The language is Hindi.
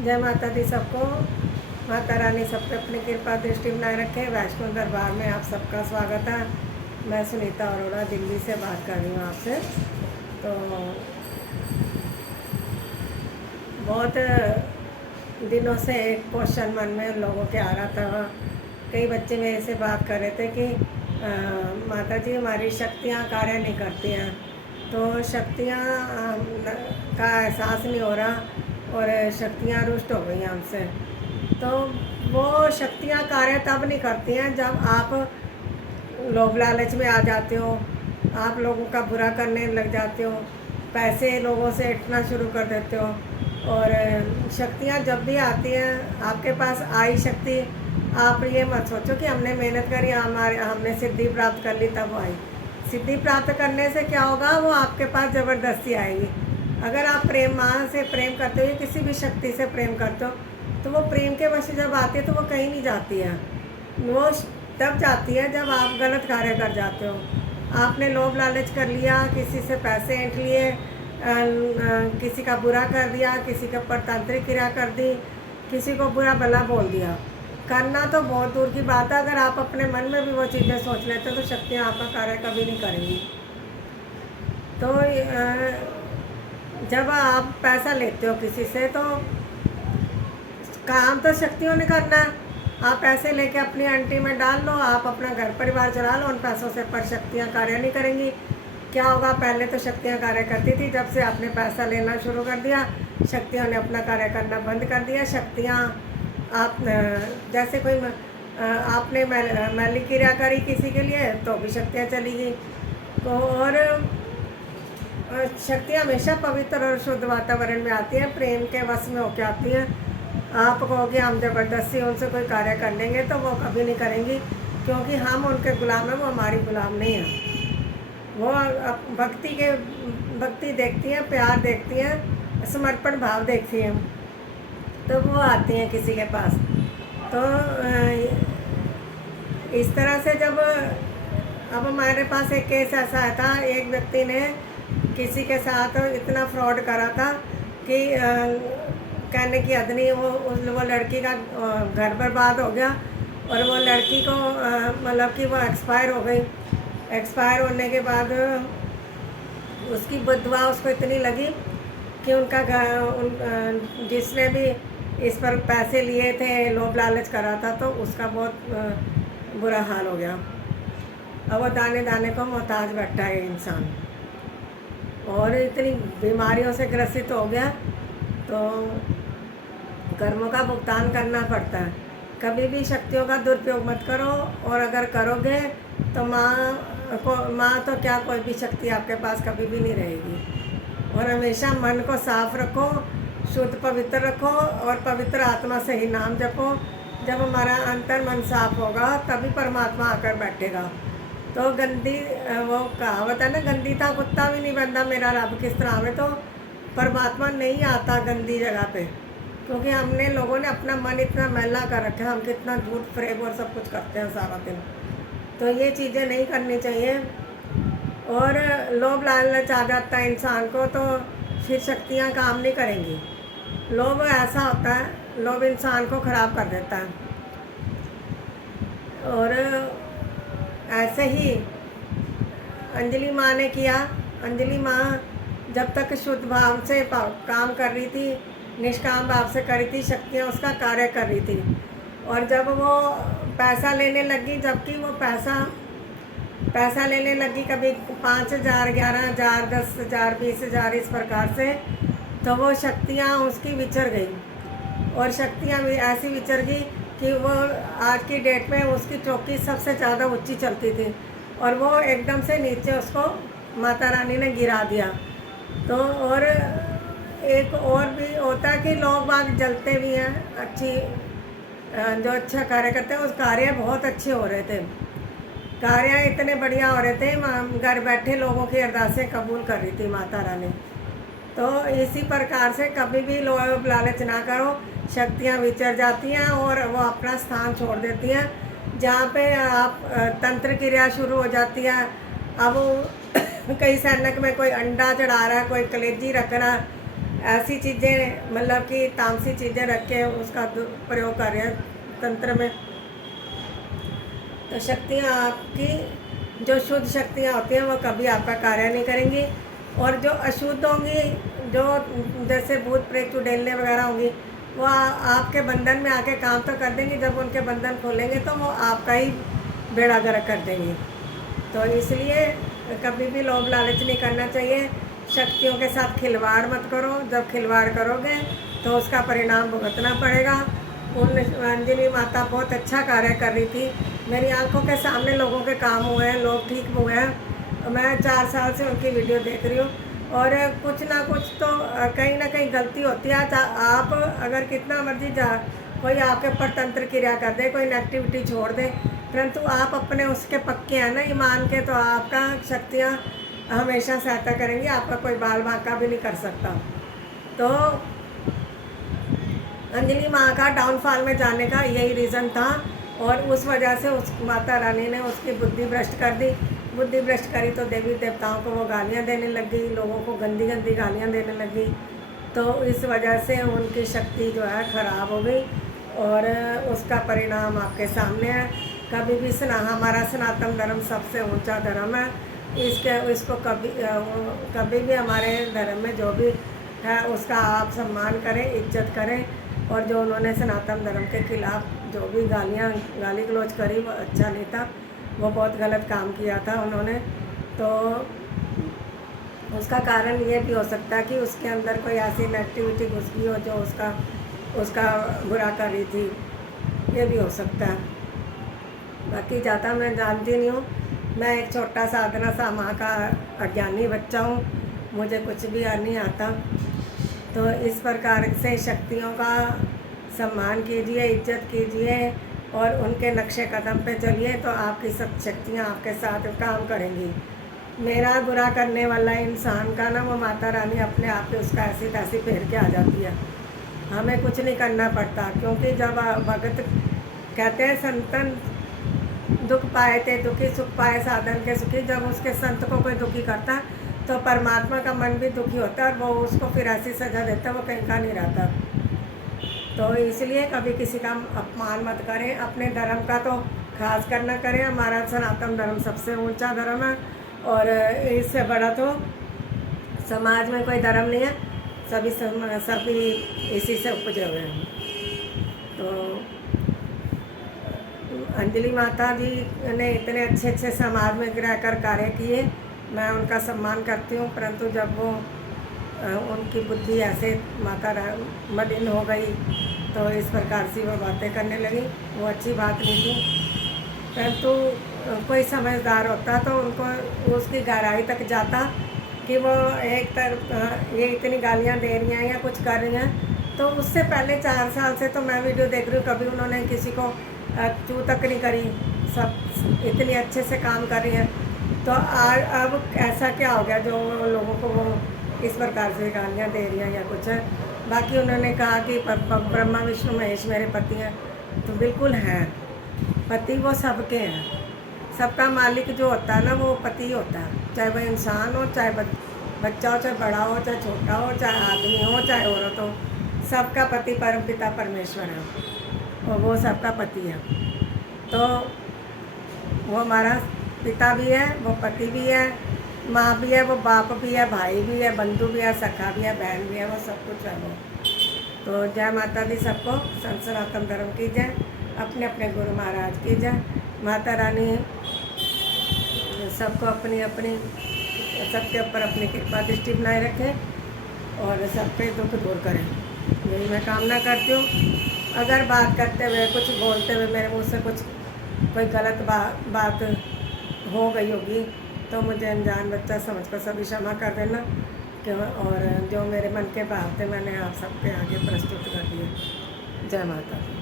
जय माता दी सबको। माता रानी सब पे अपनी कृपा दृष्टि बनाए रखे। वैष्णो दरबार में आप सबका स्वागत है। मैं सुनीता अरोड़ा दिल्ली से बात कर रही हूँ आपसे। तो बहुत दिनों से एक क्वेश्चन मन में लोगों के आ रहा था। कई बच्चे मेरे से बात कर रहे थे कि माता जी हमारी शक्तियाँ कार्य नहीं करती हैं, तो शक्तियाँ का एहसास नहीं हो रहा और शक्तियाँ रुष्ट हो गई हमसे। तो वो शक्तियाँ कार्य तब नहीं करती हैं जब आप लोभ लालच में आ जाते हो, आप लोगों का बुरा करने लग जाते हो, पैसे लोगों से ऐंठना शुरू कर देते हो। और शक्तियाँ जब भी आती हैं आपके पास आई शक्ति, आप ये मत सोचो कि हमने मेहनत करी, हमने सिद्धि प्राप्त कर ली तब वो आई। सिद्धि प्राप्त करने से क्या होगा, वो आपके पास ज़बरदस्ती आएगी। अगर आप प्रेम माँ से प्रेम करते हो या किसी भी शक्ति से प्रेम करते हो, तो वो प्रेम के वश जब आती है तो वो कहीं नहीं जाती है। वो तब जाती है जब आप गलत कार्य कर जाते हो। आपने लोभ लालच कर लिया, किसी से पैसे ऐंठ लिए, किसी का बुरा कर दिया, किसी के ऊपर तांत्रिक क्रिया कर दी, किसी को बुरा भला बोल दिया। करना तो बहुत दूर की बात है, अगर आप अपने मन में भी वो चीज़ें सोच लेते हो तो शक्तियाँ आपका कार्य कभी नहीं करेंगी। तो जब आप पैसा लेते हो किसी से, तो काम तो शक्तियों ने करना है। आप पैसे लेके अपनी आंटी में डाल लो, आप अपना घर परिवार चला लो उन पैसों से, पर शक्तियाँ कार्य नहीं करेंगी। क्या होगा, पहले तो शक्तियाँ कार्य करती थी, जब से आपने पैसा लेना शुरू कर दिया शक्तियों ने अपना कार्य करना बंद कर दिया। शक्तियाँ आप जैसे कोई आपने मैली क्रिया करी किसी के लिए तो भी शक्तियाँ चली गई। तो और शक्तियाँ हमेशा पवित्र और शुद्ध वातावरण में आती हैं, प्रेम के वश में होकर आती हैं। आप कहोगे हम ज़बरदस्ती उनसे कोई कार्य कर लेंगे, तो वो कभी नहीं करेंगी, क्योंकि हम उनके गुलाम हैं, वो हमारी गुलाम नहीं है। वो भक्ति देखती हैं, प्यार देखती हैं, समर्पण भाव देखती हैं, तो वो आती हैं किसी के पास। तो इस तरह से जब अब हमारे पास एक केस ऐसा आया था, एक व्यक्ति ने किसी के साथ इतना फ्रॉड करा था कि कहने की हद नहीं। वो लड़की का घर बर्बाद हो गया और वो लड़की को मतलब कि वो एक्सपायर हो गई। एक्सपायर होने के बाद उसकी बददुआ उसको इतनी लगी कि उनका जिसने भी इस पर पैसे लिए थे, लोभ लालच करा था, तो उसका बहुत बुरा हाल हो गया। अब वो दाने दाने को मोहताज बैठा है इंसान, और इतनी बीमारियों से ग्रसित हो गया, तो कर्मों का भुगतान करना पड़ता है। कभी भी शक्तियों का दुरुपयोग मत करो, और अगर करोगे तो माँ तो क्या, कोई भी शक्ति आपके पास कभी भी नहीं रहेगी। और हमेशा मन को साफ रखो, शुद्ध पवित्र रखो, और पवित्र आत्मा से ही नाम जपो। जब हमारा अंतर मन साफ होगा तभी परमात्मा आकर बैठेगा। तो गंदी वो कहावत है ना, गंदी था कुत्ता भी नहीं बनता मेरा रब किस तरह में। तो परमात्मा नहीं आता गंदी जगह पे, क्योंकि हमने लोगों ने अपना मन इतना मैला कर रखा है। हम कितना झूठ फरेब और सब कुछ करते हैं सारा दिन, तो ये चीज़ें नहीं करनी चाहिए। और लोभ लालच आ जाता है इंसान को, तो फिर शक्तियाँ काम नहीं करेंगी। लोभ ऐसा होता है, लोभ इंसान को ख़राब कर देता है। और ऐसे ही अंजलि माँ ने किया। अंजलि माँ जब तक शुद्ध भाव से काम कर रही थी, निष्काम भाव से कर रही थी, शक्तियाँ उसका कार्य कर रही थी। और जब वो पैसा लेने लगी, जबकि वो पैसा लेने लगी, कभी 5,000, 11,000, 10,000, 20,000 इस प्रकार से, तो वो शक्तियाँ उसकी विचर गई। और शक्तियाँ भी ऐसी विचर गई कि वो आज की डेट में उसकी चौकी सबसे ज़्यादा ऊंची चलती थी, और वो एकदम से नीचे उसको माता रानी ने गिरा दिया। तो और एक और भी होता है कि लोग बाग जलते भी हैं, अच्छी जो अच्छा कार्य करते हैं, उस कार्य बहुत अच्छे हो रहे थे, कार्य इतने बढ़िया हो रहे थे, घर बैठे लोगों की अरदासें कबूल कर रही थी माता रानी। तो इसी प्रकार से कभी भी लोभ लालच ना करो, शक्तियाँ विचर जाती हैं और वो अपना स्थान छोड़ देती हैं। जहाँ पे आप तंत्र क्रिया शुरू हो जाती है। अब कई सैनिक में कोई अंडा चढ़ा रहा है, कोई कलेजी रख रहा है, ऐसी चीज़ें मतलब कि तामसी चीज़ें रख के उसका प्रयोग कर रहे हैं तंत्र में, तो शक्तियाँ आपकी जो शुद्ध शक्तियाँ होती हैं वो कभी आपका कार्य नहीं करेंगी, और जो अशुद्ध होंगी, जो जैसे भूत प्रेत चुड़ैलें वगैरह होंगी, वो आपके बंधन में आके काम तो कर देंगी, जब उनके बंधन खोलेंगे तो वो आपका ही बेड़ा गर्क कर देंगी। तो इसलिए कभी भी लोभ लालच नहीं करना चाहिए, शक्तियों के साथ खिलवाड़ मत करो। जब खिलवाड़ करोगे तो उसका परिणाम भुगतना पड़ेगा। उन अंजलि माता बहुत अच्छा कार्य कर रही थी, मेरी आंखों के सामने लोगों के काम हुए हैं, लोग ठीक हुए हैं। मैं 4 साल से उनकी वीडियो देख रही हूँ, और कुछ ना कुछ तो कहीं ना कहीं गलती होती है। आप अगर कितना मर्जी कोई आपके ऊपर तंत्र क्रिया कर दे, कोई नेगेटिविटी छोड़ दे, परंतु आप अपने उसके पक्के हैं ना ईमान के, तो आपका शक्तियाँ हमेशा सहायता करेंगी, आपका कोई बाल बांका भी नहीं कर सकता। तो अंजलि माँ का डाउनफॉल में जाने का यही रीज़न था, और उस वजह से उस माता रानी ने उसकी बुद्धि भ्रष्ट कर दी। बुद्धि भ्रष्ट करी तो देवी देवताओं को वो गालियाँ देने लग गई, लोगों को गंदी गंदी गालियाँ देने लग गई। तो इस वजह से उनकी शक्ति जो है ख़राब हो गई, और उसका परिणाम आपके सामने है। कभी भी हमारा सनातन धर्म सबसे ऊंचा धर्म है, इसको कभी भी हमारे धर्म में जो भी है उसका आप सम्मान करें, इज्जत करें। और जो उन्होंने सनातन धर्म के खिलाफ जो भी गाली गलौज करी वो अच्छा नहीं था, वो बहुत गलत काम किया था उन्होंने। तो उसका कारण ये भी हो सकता है कि उसके अंदर कोई ऐसी नेगेटिविटी घुस गई हो जो उसका बुरा कर रही थी, ये भी हो सकता है। बाकी ज़्यादा मैं जानती नहीं हूँ, मैं एक छोटा साधना सा माँ का अज्ञानी बच्चा हूँ, मुझे कुछ भी नहीं आता। तो इस प्रकार से शक्तियों का सम्मान कीजिए, इज्जत कीजिए, और उनके नक्शे कदम पे चलिए, तो आपकी सब शक्तियाँ आपके साथ काम करेंगी। मेरा बुरा करने वाला इंसान का ना वो माता रानी अपने आप ही उसका ऐसी तैसी फेर के आ जाती है, हमें कुछ नहीं करना पड़ता। क्योंकि जब भगत कहते हैं संतन दुख पाए थे दुखी, सुख पाए साधन के सुखी, जब उसके संत को कोई दुखी करता है तो परमात्मा का मन भी दुखी होता है, और वो उसको फिर ऐसी सज़ा देता है, वो कहीं का नहीं रहता। तो इसलिए कभी किसी का अपमान मत करें, अपने धर्म का तो खास कर ना करें। हमारा सनातन धर्म सबसे ऊंचा धर्म है, और इससे बड़ा तो समाज में कोई धर्म नहीं है, सभी इसी से उपजे हुए हैं। तो अंजलि माता जी ने इतने अच्छे अच्छे समाज में रहकर कार्य किए, मैं उनका सम्मान करती हूँ। परंतु जब वो उनकी बुद्धि ऐसे मलिन हो गई तो इस प्रकार से वो बातें करने लगी, वो अच्छी बात नहीं थी। परंतु कोई समझदार होता तो उनको उसकी गहराई तक जाता कि वो एक तरफ ये इतनी गालियाँ दे रही हैं या कुछ कर रही हैं। तो उससे पहले 4 साल से तो मैं वीडियो देख रही हूँ, कभी उन्होंने किसी को चू तक नहीं करी, सब इतने अच्छे से काम कर रही हैं। तो अब ऐसा क्या हो गया जो लोगों को वो इस प्रकार से गालियाँ दे रही हैं या कुछ है। बाकी उन्होंने कहा कि ब्रह्मा विष्णु महेश मेरे पति हैं, तो बिल्कुल हैं, पति वो सबके हैं। सबका मालिक जो होता है ना वो पति होता है, चाहे वह इंसान हो, चाहे बच्चा हो, चाहे बड़ा हो, चाहे छोटा हो, चाहे आदमी हो, चाहे औरत हो, सबका पति परमपिता परमेश्वर है, और वो सबका पति है। तो वो हमारा पिता भी है, वो पति भी है, माँ भी है, वो बाप भी है, भाई भी है, बंधु भी है, सखा भी है, बहन भी है, वो सब कुछ है वो। तो जय माता दी सबको, सनातन धर्म की जय, अपने अपने गुरु महाराज की जय। माता रानी सबको अपनी अपनी सबके ऊपर अपनी कृपा दृष्टि बनाए रखें और सबके दुख दूर करें, यही मैं कामना करती हूँ। अगर बात करते हुए कुछ बोलते हुए मेरे मुँह से कुछ कोई गलत बात हो गई होगी तो मुझे अनजान बच्चा समझकर सभी क्षमा कर देना। और जो मेरे मन के भाव थे मैंने आप सबके आगे प्रस्तुत कर दिए। जय माता दी।